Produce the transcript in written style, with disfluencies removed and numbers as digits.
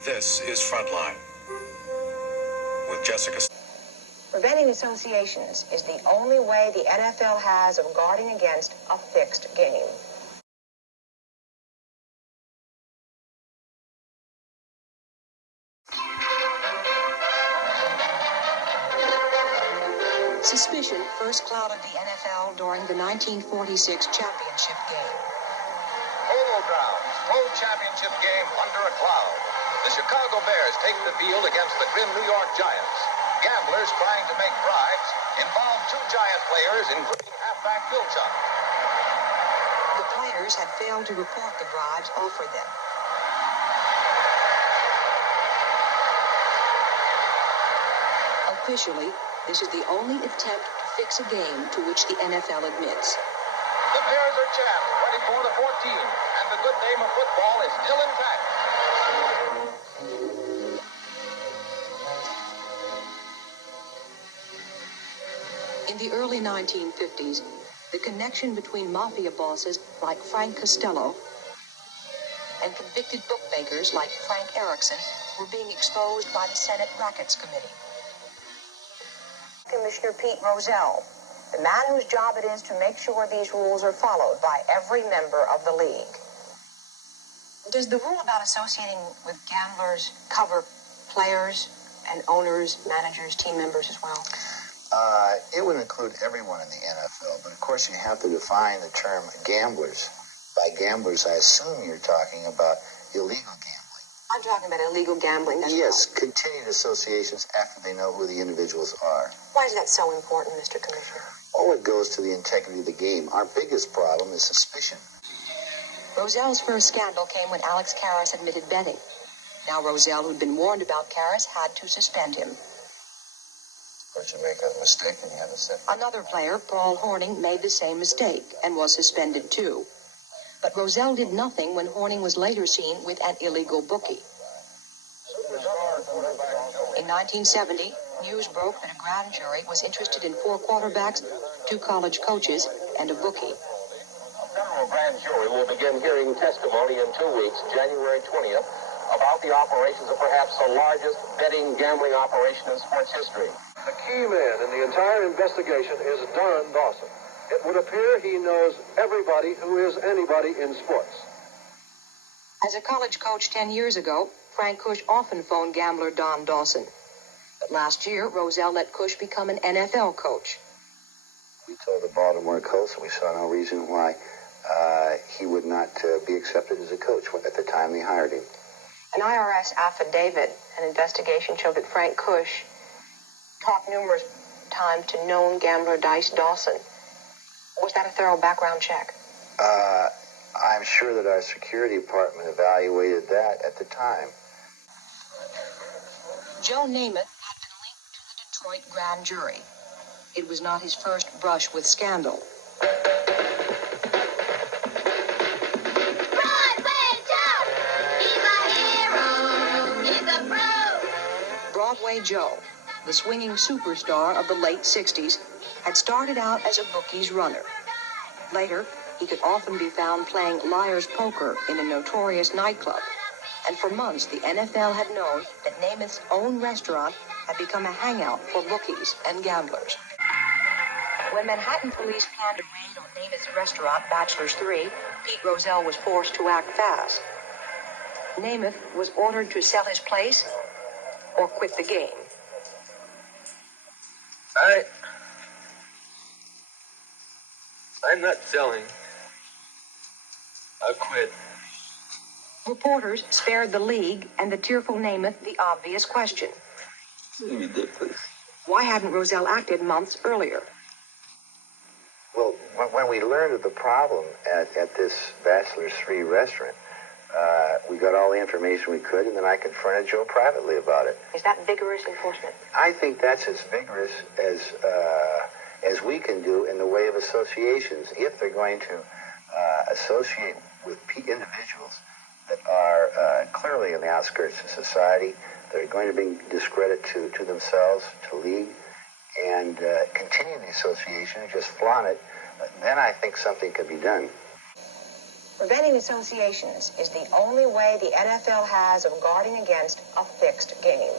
This is Frontline with Jessica. Preventing associations is the only way the NFL has of guarding against a fixed game. Suspicion first clouded the NFL during the 1946 championship game. Polo Grounds, Pro Championship game under a cloud. The Chicago Bears take the field against the grim New York Giants. Gamblers trying to make bribes involve two Giant players, including halfback Bill Chuck. The players had failed to report the bribes offered them. Officially, this is the only attempt to fix a game to which the NFL admits. The Bears are champs, 24-14, and the good name of football is still intact. In the early 1950s, the connection between mafia bosses like Frank Costello and convicted bookmakers like Frank Erickson were being exposed by the Senate Rackets Committee. Commissioner Pete Rozelle, the man whose job it is to make sure these rules are followed by every member of the league. Does the rule about associating with gamblers cover players and owners, managers, team members as well? It would include everyone in the NFL, but of course you have to define the term gamblers. By gamblers, I assume you're talking about illegal gambling. I'm talking about illegal gambling. Yes, continued associations after they know who the individuals are. Why is that so important, Mr. Commissioner? Oh, it goes to the integrity of the game. Our biggest problem is suspicion. Rozelle's first scandal came when Alex Karras admitted betting. Now Rozelle, who'd been warned about Karras, had to suspend him. But you make a mistake and you have to say. Another player, Paul Hornung, made the same mistake and was suspended too. But Rozelle did nothing when Hornung was later seen with an illegal bookie. In 1970, news broke that a grand jury was interested in 4 quarterbacks, 2 college coaches, and a bookie. A federal grand jury will begin hearing testimony in 2 weeks, January 20th, about the operations of perhaps the largest betting gambling operation in sports history. The key man in the entire investigation is Don Dawson. It would appear he knows everybody who is anybody in sports. As a college coach 10 years ago, Frank Cush often phoned gambler Don Dawson. But last year, Rozelle let Cush become an NFL coach. We told the Baltimore Colts we saw no reason why he would not be accepted as a coach at the time they hired him. An IRS affidavit, an investigation showed that Frank Cush talked numerous times to known gambler Dice Dawson. Was that a thorough background check? I'm sure that our security department evaluated that at the time. Joe Namath had been linked to the Detroit grand jury. It was not his first brush with scandal. Broadway Joe, the swinging superstar of the late 60s, had started out as a bookie's runner. Later, he could often be found playing liar's poker in a notorious nightclub. And for months, the NFL had known that Namath's own restaurant had become a hangout for bookies and gamblers. When Manhattan police planned a raid on Namath's restaurant, Bachelor's 3, Pete Rozelle was forced to act fast. Namath was ordered to sell his place or quit the game. I'm not selling. I quit. Reporters spared the league and the tearful Namath the obvious question. This is ridiculous. Why hadn't Rozelle acted months earlier? Well, when we learned of the problem at this Bachelor's 3 restaurant, we got all the information we could, and then I confronted Joe privately about it. Is that vigorous enforcement? I think that's as vigorous as we can do in the way of associations. If they're going to associate with individuals that are clearly on the outskirts of society, they're going to bring discredit to themselves, to league, and continue the association and just flaunt it, then I think something could be done. Preventing associations is the only way the NFL has of guarding against a fixed game.